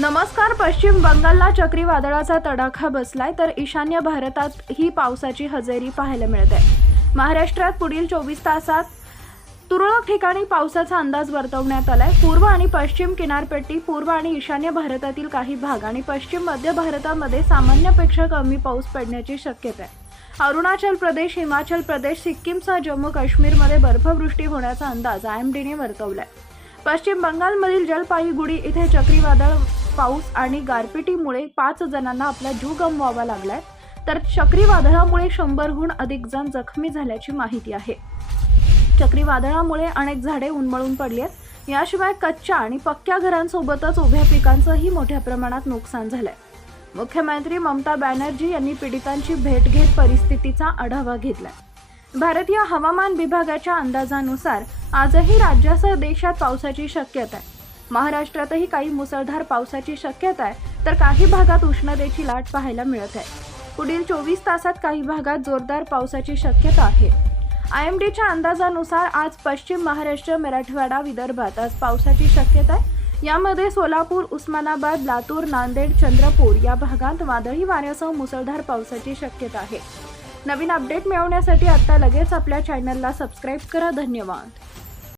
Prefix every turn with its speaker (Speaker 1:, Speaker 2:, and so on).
Speaker 1: नमस्कार पश्चिम बंगालला चक्रीवादळाचा तडाखा बसलाय तर ईशान्य भारतात ही पावसाची हजेरी पाहायला मिळते. महाराष्ट्रात पुढील चोवीस तासात तुरळक ठिकाणी पावसाचा अंदाज वर्तवण्यात आलाय. पूर्व आणि पश्चिम किनारपट्टी पूर्व आणि ईशान्य भारतातील काही भाग आणि पश्चिम मध्य भारतामध्ये सामान्यपेक्षा कमी पाऊस पडण्याची शक्यता आहे. अरुणाचल प्रदेश हिमाचल प्रदेश सिक्कीमसह जम्मू काश्मीरमध्ये बर्फवृष्टी होण्याचा अंदाज आय एम डीने वर्तवलाय. पश्चिम बंगालमधील जलपाईगुडी इथे चक्रीवादळ पाऊस आणि गारपिटीमुळे पाच जणांना आपला जीव गमवावा लागलाय. तर चक्रीवादळामुळे शंभरहून अधिक जण जखमी झाल्याची माहिती आहे. चक्रीवादळामुळे अनेक झाडे उन्मळून पडली आहेत. याशिवाय कच्च्या आणि पक्क्या घरांसोबतच उभ्या पिकांचंही मोठ्या प्रमाणात नुकसान झालंय. मुख्यमंत्री ममता बॅनर्जी यांनी पीडितांची भेट घेत परिस्थितीचा आढावा घेतलाय. भारतीय हवामान विभागाच्या अंदाजानुसार आजही राज्यासह देशात पावसाची शक्यता आहे. महाराष्ट्रातही काही मुसळधार पावसाची शक्यता आहे तर काही भागात उष्णतेची लाट पाहायला मिळत आहे. पुढील चोवीस तासात काही भागात जोरदार पावसाची शक्यता आहे. आय एम डीच्या अंदाजानुसार आज पश्चिम महाराष्ट्र मराठवाडा विदर्भात आज पावसाची शक्यता आहे. यामध्ये सोलापूर उस्मानाबाद लातूर नांदेड चंद्रपूर या भागात वादळी वाऱ्यासह मुसळधार पावसाची शक्यता आहे. नवीन अपडेट मिळवण्यासाठी आता लगेच आपल्या चॅनलला सबस्क्राईब करा. धन्यवाद.